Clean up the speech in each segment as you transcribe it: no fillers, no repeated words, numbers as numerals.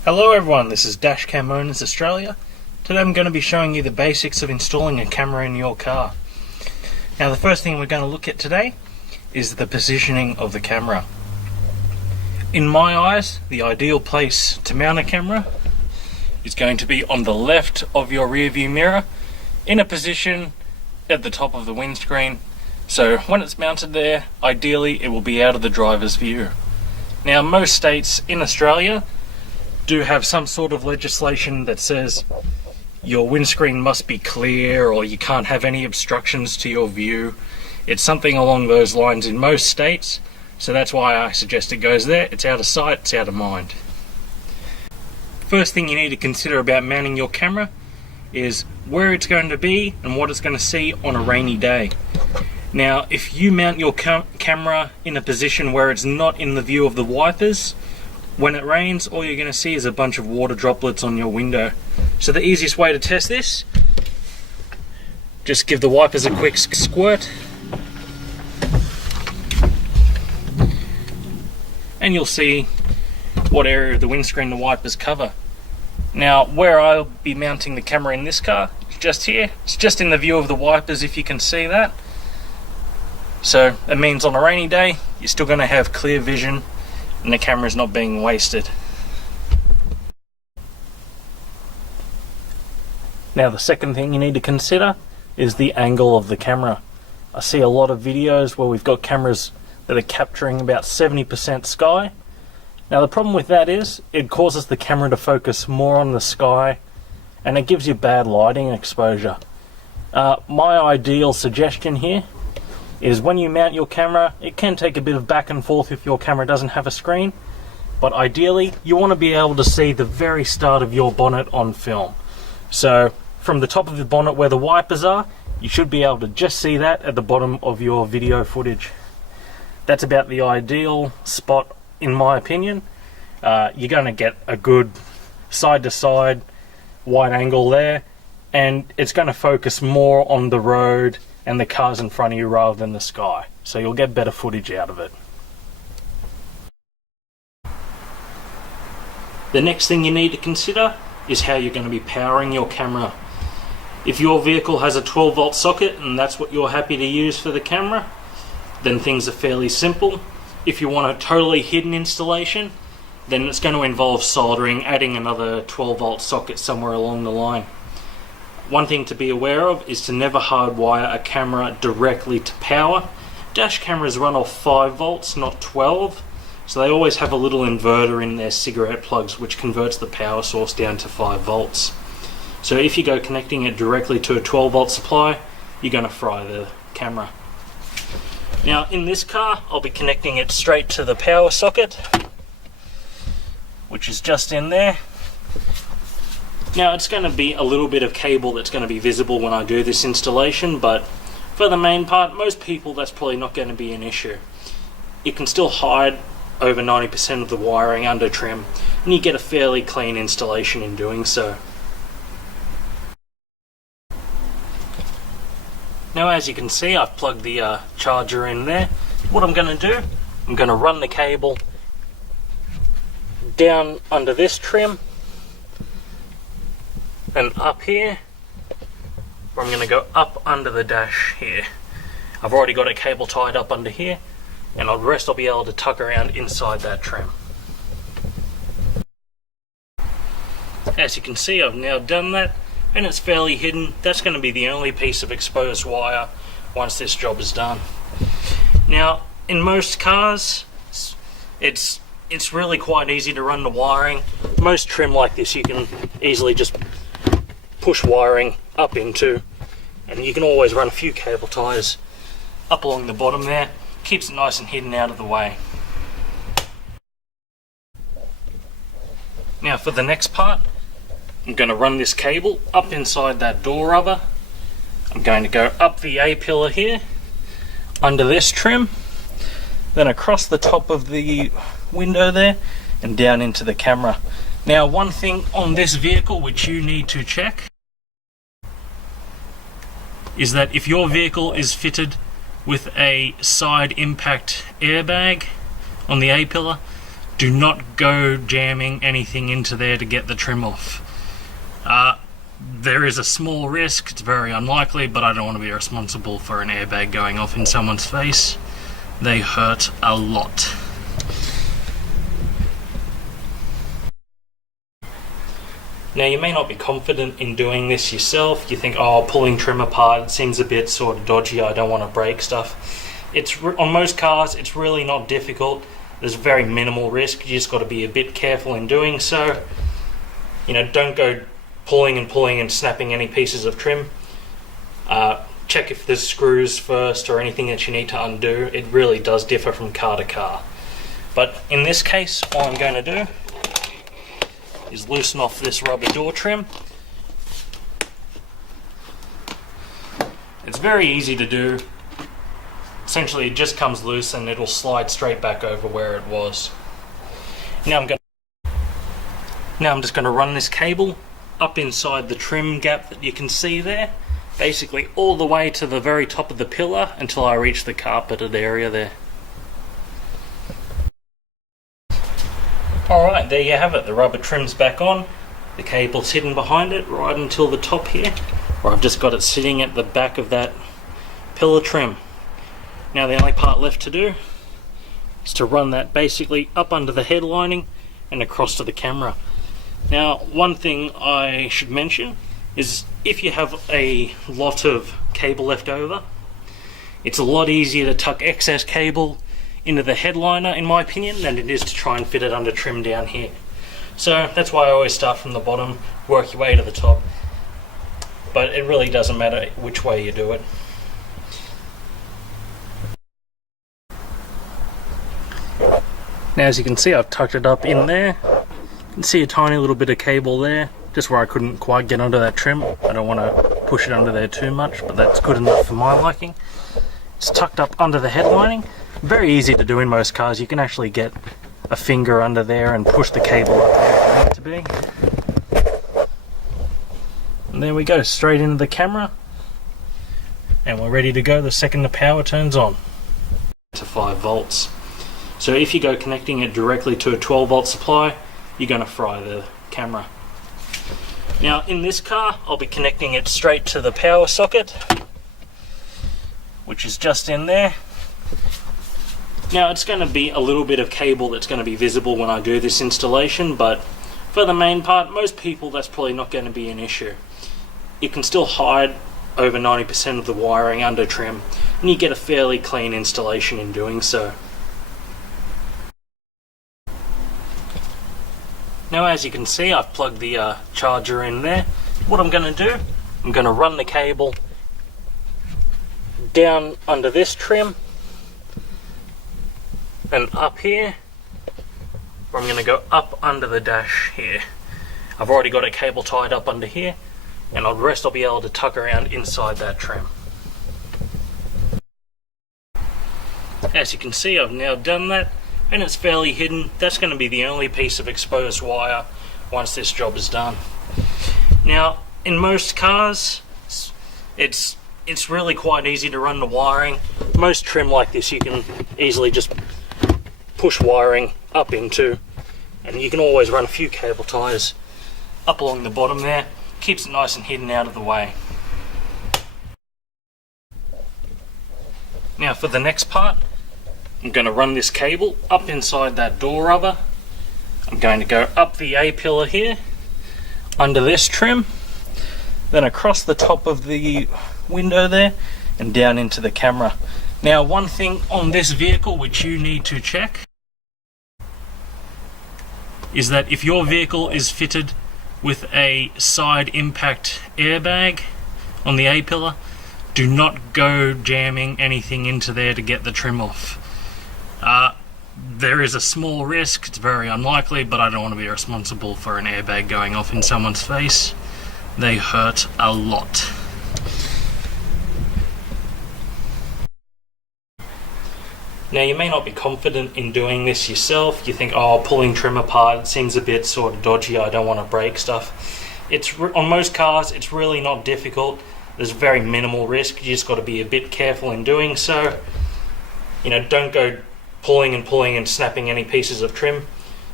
Hello everyone, this is Dashcam Owners Australia. Today I'm going to be showing you the basics of installing a camera in your car. Now the first thing we're going to look at today is the positioning of the camera. In my eyes, the ideal place to mount a camera is going to be on the left of your rear view mirror in a position at the top of the windscreen. So when it's mounted there, ideally it will be out of the driver's view. Now most states in Australia do have some sort of legislation that says your windscreen must be clear or you can't have any obstructions to your view. It's something along those lines in most states, so that's why I suggest it goes there. It's out of sight, it's out of mind. First thing you need to consider about mounting your camera is where it's going to be and what it's going to see on a rainy day. Now if you mount your camera in a position where it's not in the view of the wipers, when it rains, all you're going to see is a bunch of water droplets on your window. So the easiest way to test this, just give the wipers a quick squirt and you'll see what area of the windscreen the wipers cover. Now where I'll be mounting the camera in this car is just here. It's just in the view of the wipers, if you can see that. So it means on a rainy day you're still going to have clear vision and the camera's not being wasted. Now the second thing you need to consider is the angle of the camera. I see a lot of videos where we've got cameras that are capturing about 70% sky. Now the problem with that is it causes the camera to focus more on the sky and it gives you bad lighting exposure. My ideal suggestion here is when you mount your camera, it can take a bit of back and forth if your camera doesn't have a screen, but ideally you want to be able to see the very start of your bonnet on film. So from the top of the bonnet where the wipers are, you should be able to just see that at the bottom of your video footage. That's about the ideal spot in my opinion. You're going to get a good side to side wide angle there, and it's going to focus more on the road and the cars in front of you rather than the sky, so you'll get better footage out of it. The next thing you need to consider is how you're going to be powering your camera. If your vehicle has a 12-volt socket and that's what you're happy to use for the camera, then things are fairly simple. If you want a totally hidden installation, then it's going to involve soldering, adding another 12-volt socket somewhere along the line. One thing to be aware of is to never hardwire a camera directly to power. Dash cameras run off 5 volts, not 12, so they always have a little inverter in their cigarette plugs which converts the power source down to 5 volts. So if you go connecting it directly to a 12-volt supply, you're going to fry the camera. Now in this car, I'll be connecting it straight to the power socket, which is just in there. Now it's going to be a little bit of cable that's going to be visible when I do this installation, but for the main part, most people that's probably not going to be an issue. You can still hide over 90% of the wiring under trim, and you get a fairly clean installation in doing so. Now as you can see, I've plugged the charger in there. What I'm going to do, I'm going to run the cable down under this trim and up here, or I'm going to go up under the dash here. I've already got a cable tied up under here, and the rest I'll be able to tuck around inside that trim. As you can see, I've now done that, and it's fairly hidden. That's going to be the only piece of exposed wire once this job is done. Now in most cars, it's really quite easy to run the wiring. Most trim like this you can easily just push wiring up into, and you can always run a few cable ties up along the bottom there. Keeps it nice and hidden out of the way. Now for the next part, I'm going to run this cable up inside that door rubber. I'm going to go up the A-pillar here, under this trim, then across the top of the window there, and down into the camera. Now one thing on this vehicle which you need to check is that if your vehicle is fitted with a side impact airbag on the A-pillar, do not go jamming anything into there to get the trim off. There is a small risk, it's very unlikely, but I don't want to be responsible for an airbag going off in someone's face. They hurt a lot. Now, you may not be confident in doing this yourself. You think, oh, pulling trim apart seems a bit sort of dodgy, I don't want to break stuff. On most cars, it's really not difficult. There's very minimal risk. You just got to be a bit careful in doing so. You know, don't go pulling and snapping any pieces of trim. Check if there's screws first or anything that you need to undo. It really does differ from car to car. But in this case, all I'm going to do is loosen off this rubber door trim. It's very easy to do. Essentially, it just comes loose and it'll slide straight back over where it was. Now I'm just going to run this cable up inside the trim gap that you can see there, basically all the way to the very top of the pillar until I reach the carpeted area there. Alright, there you have it. The rubber trim's back on. The cable's hidden behind it right until the top here, where I've just got it sitting at the back of that pillar trim. Now the only part left to do is to run that basically up under the head lining and across to the camera. Now, one thing I should mention is if you have a lot of cable left over, it's a lot easier to tuck excess cable into the headliner, in my opinion, than it is to try and fit it under trim down here. So that's why I always start from the bottom, work your way to the top. But it really doesn't matter which way you do it. Now, as you can see, I've tucked it up in there. You can see a tiny little bit of cable there, just where I couldn't quite get under that trim. I don't want to push it under there too much, but that's good enough for my liking. It's tucked up under the head lining. Very easy to do in most cars. You can actually get a finger under there and push the cable up there if you need to be. And there we go, straight into the camera. And we're ready to go the second the power turns on. To 5 volts. So if you go connecting it directly to a 12 volt supply, you're going to fry the camera. Now in this car, I'll be connecting it straight to the power socket, which is just in there. Now it's going to be a little bit of cable that's going to be visible when I do this installation, but for the main part, most people that's probably not going to be an issue. You can still hide over 90% of the wiring under trim, and you get a fairly clean installation in doing so. Now as you can see, I've plugged the charger in there. What I'm going to do, I'm going to run the cable down under this trim and up here, or I'm going to go up under the dash here. I've already got a cable tied up under here, and the rest I'll be able to tuck around inside that trim. As you can see, I've now done that, and it's fairly hidden. That's going to be the only piece of exposed wire once this job is done. Now, in most cars, it's really quite easy to run the wiring. Most trim like this, you can easily just push wiring up into, and you can always run a few cable ties up along the bottom there. Keeps it nice and hidden out of the way. Now for the next part, I'm going to run this cable up inside that door rubber. I'm going to go up the A pillar here, under this trim, then across the top of the window there, and down into the camera. Now one thing on this vehicle which you need to check is that if your vehicle is fitted with a side impact airbag on the A pillar, do not go jamming anything into there to get the trim off. There is a small risk, it's very unlikely, but I don't want to be responsible for an airbag going off in someone's face. They hurt a lot. Now you may not be confident in doing this yourself. You think, oh, pulling trim apart seems a bit sort of dodgy, I don't want to break stuff. On most cars, it's really not difficult. There's very minimal risk. You just got to be a bit careful in doing so. You know, don't go pulling and snapping any pieces of trim.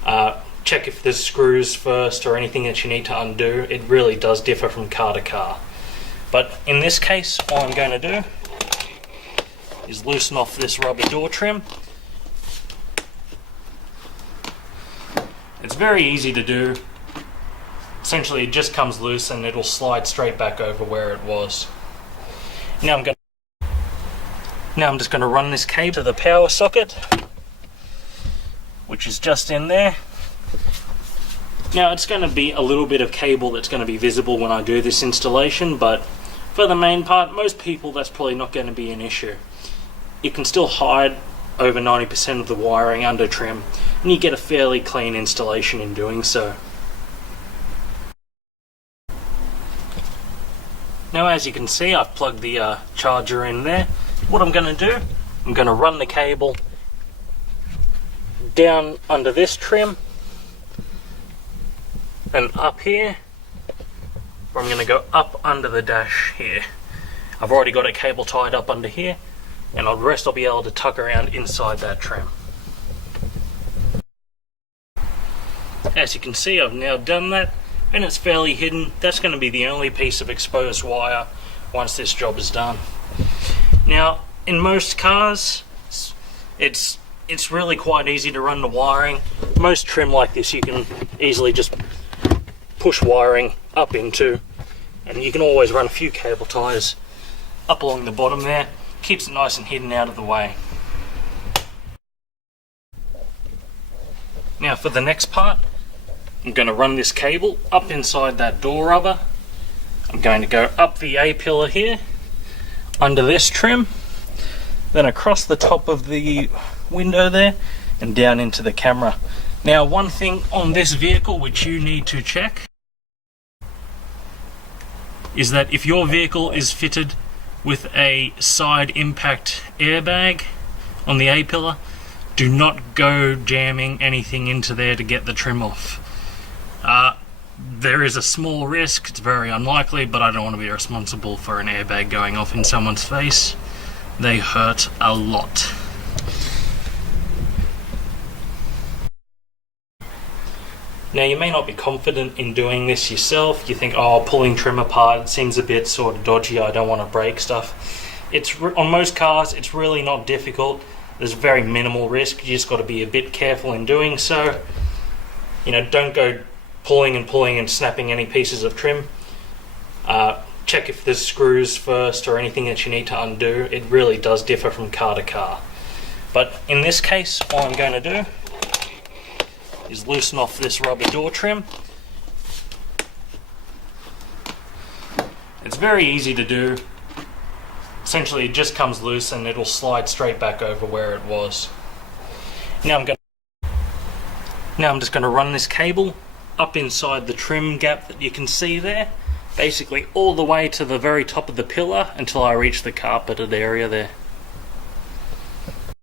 Check if there's screws first or anything that you need to undo. It really does differ from car to car. But in this case, all I'm going to do is loosen off this rubber door trim. It's very easy to do. Essentially, it just comes loose and it'll slide straight back over where it was. Now I'm just going to run this cable to the power socket, which is just in there. Now it's going to be a little bit of cable that's going to be visible when I do this installation, but for the main part, most people that's probably not going to be an issue. You can still hide over 90% of the wiring under trim, and you get a fairly clean installation in doing so. Now as you can see, I've plugged the charger in there. What I'm going to do, I'm going to run the cable down under this trim and up here, or I'm going to go up under the dash here. I've already got a cable tied up under here, and the rest I'll be able to tuck around inside that trim. As you can see, I've now done that, and it's fairly hidden. That's going to be the only piece of exposed wire once this job is done. Now, in most cars, it's really quite easy to run the wiring. Most trim like this, you can easily just push wiring up into, and you can always run a few cable ties up along the bottom there. Keeps it nice and hidden out of the way. Now for the next part, I'm going to run this cable up inside that door rubber. I'm going to go up the A-pillar here, under this trim, then across the top of the window there, and down into the camera. Now one thing on this vehicle which you need to check is that if your vehicle is fitted with a side impact airbag on the A-pillar, do not go jamming anything into there to get the trim off. There is a small risk, it's very unlikely, but I don't want to be responsible for an airbag going off in someone's face. They hurt a lot. Now you may not be confident in doing this yourself. You think, oh, pulling trim apart seems a bit sort of dodgy, I don't want to break stuff. On most cars, it's really not difficult. There's very minimal risk. You just got to be a bit careful in doing so. You know, don't go pulling and snapping any pieces of trim. Check if there's screws first or anything that you need to undo. It really does differ from car to car. But in this case, all I'm going to do is loosen off this rubber door trim. It's very easy to do. Essentially, it just comes loose and it'll slide straight back over where it was. Now I'm just going to run this cable up inside the trim gap that you can see there, basically all the way to the very top of the pillar until I reach the carpeted area there.